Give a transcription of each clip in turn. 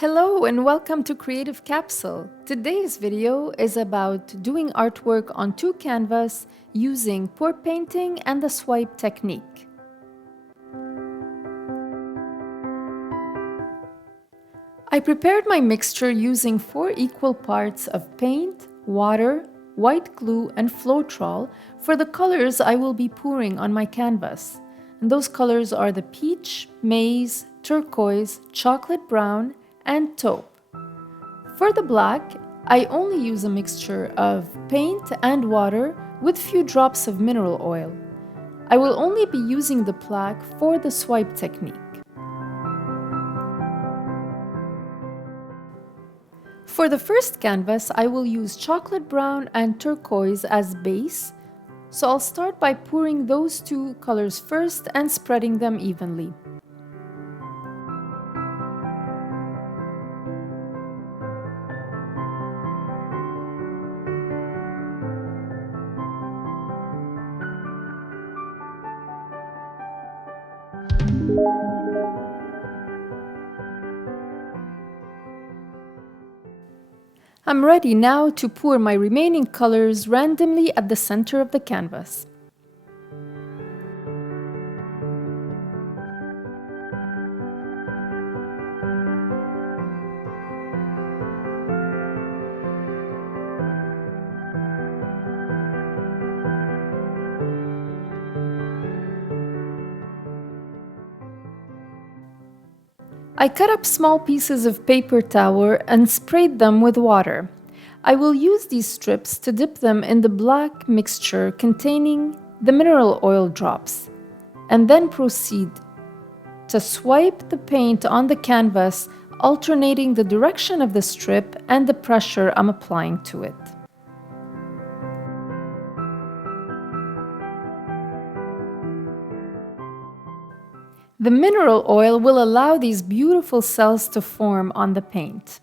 Hello and welcome to Creative Capsule. Today's video is about doing artwork on two canvas using pour painting and the swipe technique. I prepared my mixture using 4 equal parts of paint, water, white glue, and Floetrol for the colors I will be pouring on my canvas. And those colors are the peach, maize, turquoise, chocolate brown, and taupe. For the black, I only use a mixture of paint and water with few drops of mineral oil. I will only be using the black for the swipe technique. For the first canvas, I will use chocolate brown and turquoise as base, so I'll start by pouring those two colors first and spreading them evenly. I'm ready now to pour my remaining colors randomly at the center of the canvas. I cut up small pieces of paper towel and sprayed them with water. I will use these strips to dip them in the black mixture containing the mineral oil drops, and then proceed to swipe the paint on the canvas, alternating the direction of the strip and the pressure I'm applying to it. The mineral oil will allow these beautiful cells to form on the paint.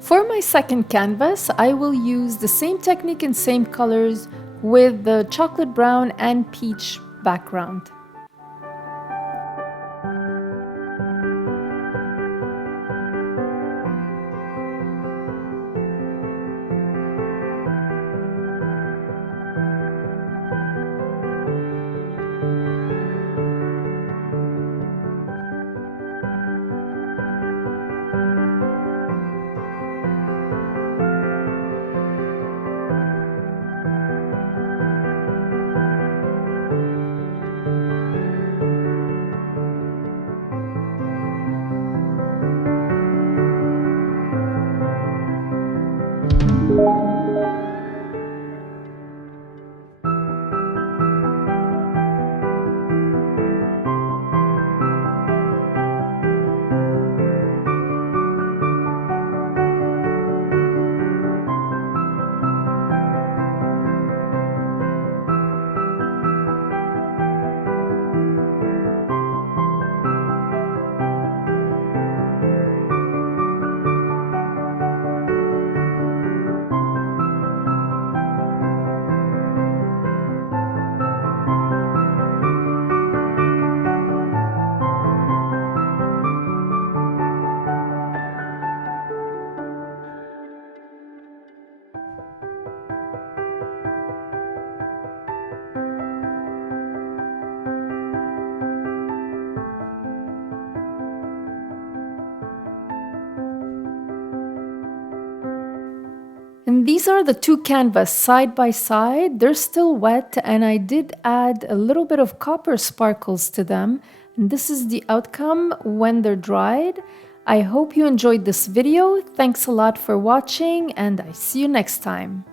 For my second canvas, I will use the same technique and same colors with the chocolate brown and peach background. These are the two canvas side by side. They're still wet and I did add a little bit of copper sparkles to them. And this is the outcome when they're dried. I hope you enjoyed this video. Thanks a lot for watching and I see you next time.